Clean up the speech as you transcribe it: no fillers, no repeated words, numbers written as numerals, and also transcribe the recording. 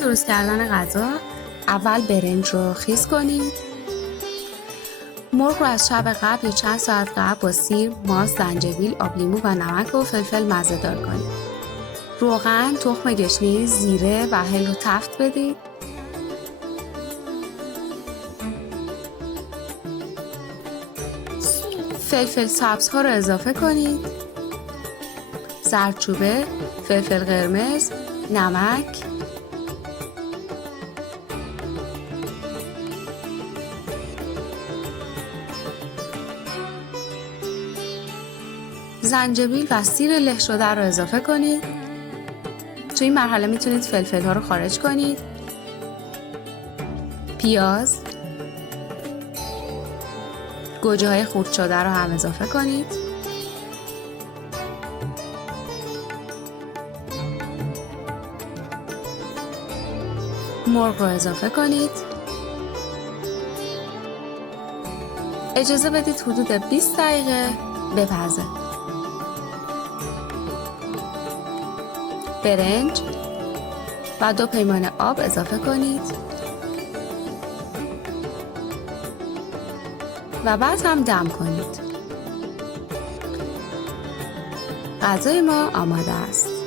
درست کردن غذا، اول برنج رو خیس کنید. مرغ رو از شب قبل یا چند ساعت قبل با سیر، ماست، زنجبیل، آب لیمو و نمک و فلفل مزه دار کنید. روغن، تخم گشنیز، زیره و هل رو تفت بدید. فلفل سبز ها رو اضافه کنید. زردچوبه، فلفل قرمز، نمک، زنجبیل و سیر له شده رو اضافه کنید. تو این مرحله میتونید فلفل ها رو خارج کنید. پیاز، گوجه های خرد شده رو هم اضافه کنید. مرغ رو اضافه کنید. اجازه بدید حدود 20 دقیقه بپزه. برنج و 2 پیمانه آب اضافه کنید و بعد هم دم کنید. غذای ما آماده است.